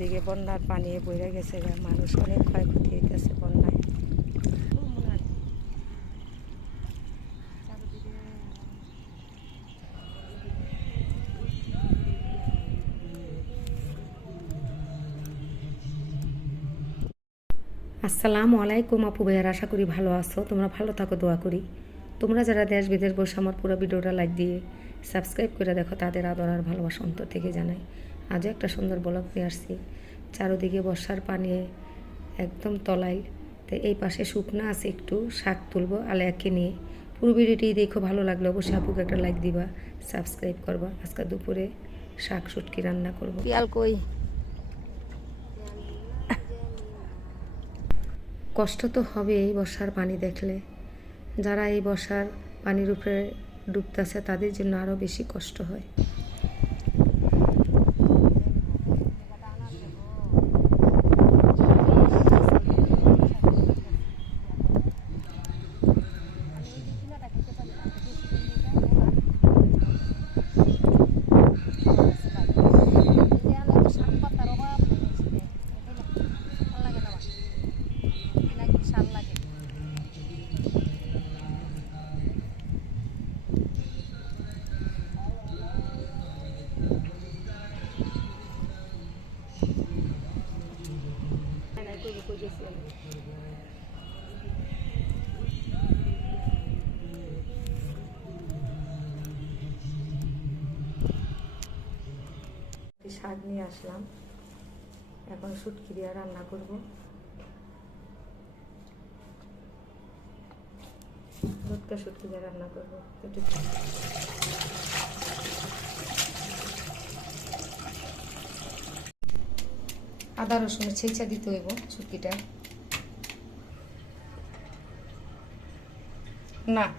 চারোদিকে বন্যার পানি বইরে গেছে মানুষ অনেক ক্ষয়ক্ষতি হইতেছে বন্যায়। আসসালামু আলাইকুম আপু ভাইয়ার, আশা করি ভালো আছো। তোমরা ভালো থাকো, দোয়া করি। তোমরা যারা দেশ বিদেশ বসে আমার পুরো ভিডিওটা লাইক দিয়ে সাবস্ক্রাইব করে দেখো, তাদের আদর আর ভালোবাসা অন্তর থেকে জানাই। আজও একটা সুন্দর ব্লগ নিয়ে আসছি। চারোদিকে বর্ষার পানি একদম তলায়। তো এই পাশে শুকনা আছে একটু শাক তুলবো আলেয়াকে নিয়ে। পুরো ভিডিওটি দেখো ভালো লাগলে অবশ্যই আপুকে একটা লাইক দিবা সাবস্ক্রাইব করবা। আজকে দুপুরে শাক শুটকি রান্না করব। পিয়াল কই? কষ্ট তো হবে এই বর্ষার পানি দেখলে। যারা এই বর্ষার পানির উপরে ডুবতেছে তাদের জন্য আরও বেশি কষ্ট হয়। শাক নিয়ে আসলাম। এখন শুটকি দিয়ে রান্না করব। দুধকা শুটকি দিয়ে রান্না করব। একটু আদা রসুন ছেঁচা দিতে হইব শুটকিটা 那